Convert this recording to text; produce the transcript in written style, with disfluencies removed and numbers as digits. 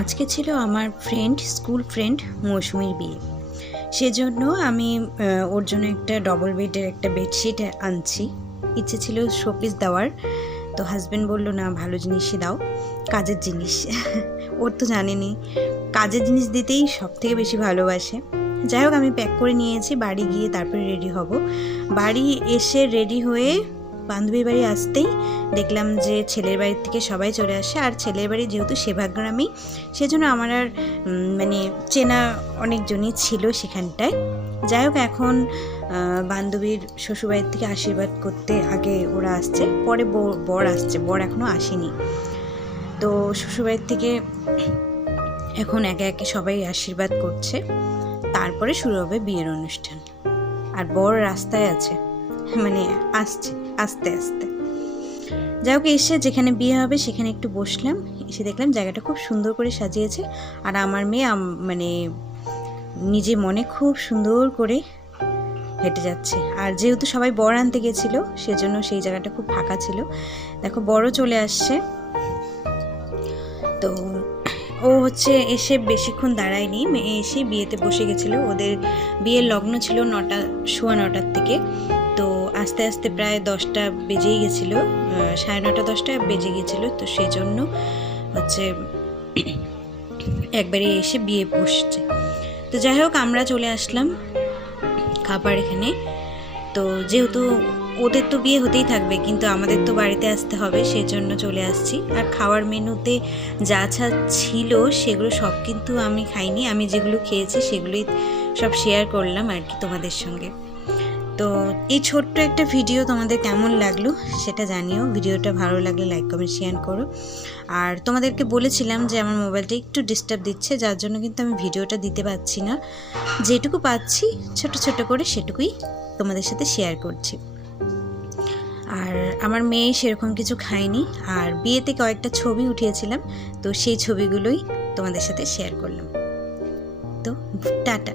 আজকে ছিল আমার স্কুল ফ্রেন্ড মৌসুমীর বিয়ে। সেজন্য আমি ওর জন্য একটা ডবল বেডের একটা বেডশিট আনছি। ইচ্ছে ছিল শোপিস দেওয়ার, তো হাজব্যান্ড বলল না, ভালো জিনিসই দাও, কাজের জিনিস। ওর তো জানেনি, কাজের জিনিস দিতেই সব থেকে বেশি ভালোবাসে। যাই হোক, আমি প্যাক করে নিয়েছি, বাড়ি গিয়ে তারপরে রেডি হব। বাড়ি এসে রেডি হয়ে বান্ধবীর বাড়ি আসতেই দেখলাম যে ছেলের বাড়ির থেকে সবাই চলে আসে। আর ছেলের বাড়ি যেহেতু সেবাগ্রামেই, সেজন্য আমার আর মানে চেনা অনেকজনই ছিল সেখানটায়। যাই হোক, এখন বান্ধবীর শ্বশুরবাড়ির থেকে আশীর্বাদ করতে আগে ওরা আসছে, পরে বর আসছে, বর এখনও আসেনি। তো শ্বশুরবাড়ির থেকে এখন একে একে সবাই আশীর্বাদ করছে, তারপরে শুরু হবে বিয়ের অনুষ্ঠান। আর বর রাস্তায় আছে, মানে আসছে আস্তে আস্তে। যাই হোক, এসে যেখানে বিয়ে হবে সেখানে একটু বসলাম, এসে দেখলাম জায়গাটা খুব সুন্দর করে সাজিয়েছে। আর আমার মেয়ে মানে নিজে মনে খুব সুন্দর করে হেঁটে যাচ্ছে। আর যেহেতু সবাই বর আনতে গেছিলো, সেজন্য সেই জায়গাটা খুব ফাঁকা ছিল। দেখো, বড় চলে আসছে। তো ও হচ্ছে এসে বেশিক্ষণ দাঁড়ায়নি, মেয়ে এসে বিয়েতে বসে গেছিলো। ওদের বিয়ের লগ্ন ছিল 9:15 থেকে। তো আস্তে আস্তে প্রায় 10টা বেজেই গেছিলো, 9:30 10টা বেজে গেছিলো। তো সেই জন্য হচ্ছে একবারে এসে বিয়ে বসছে। তো যাই হোক, আমরা চলে আসলাম খাবার এখানে। তো যেহেতু ওদের তো বিয়ে হতেই থাকবে, কিন্তু আমাদের তো বাড়িতে আসতে হবে, সেই জন্য চলে আসছি। আর খাওয়ার মেনুতে যা যা ছিল সেগুলো সব কিন্তু আমি খাইনি, আমি যেগুলো খেয়েছি সেগুলোই সব শেয়ার করলাম আর কি তোমাদের সঙ্গে। তো এই ছোট্ট একটা ভিডিও তোমাদের কেমন লাগলো সেটা জানিও। ভিডিওটা ভালো লাগলে লাইক কমেন্ট শেয়ার করো। আর তোমাদেরকে বলেছিলাম যে আমার মোবাইলটা একটু ডিস্টার্ব দিচ্ছে, যার জন্য কিন্তু আমি ভিডিওটা দিতে পারছি না। যেটুকু পাচ্ছি ছোট ছোট করে সেটুকুই তোমাদের সাথে শেয়ার করছি। আর আমার মেয়ে সেরকম কিছু খায়নি। আর বিয়েতে কয়েকটা ছবি উঠিয়েছিলাম, তো সেই ছবিগুলোই তোমাদের সাথে শেয়ার করলাম। তো টাটা।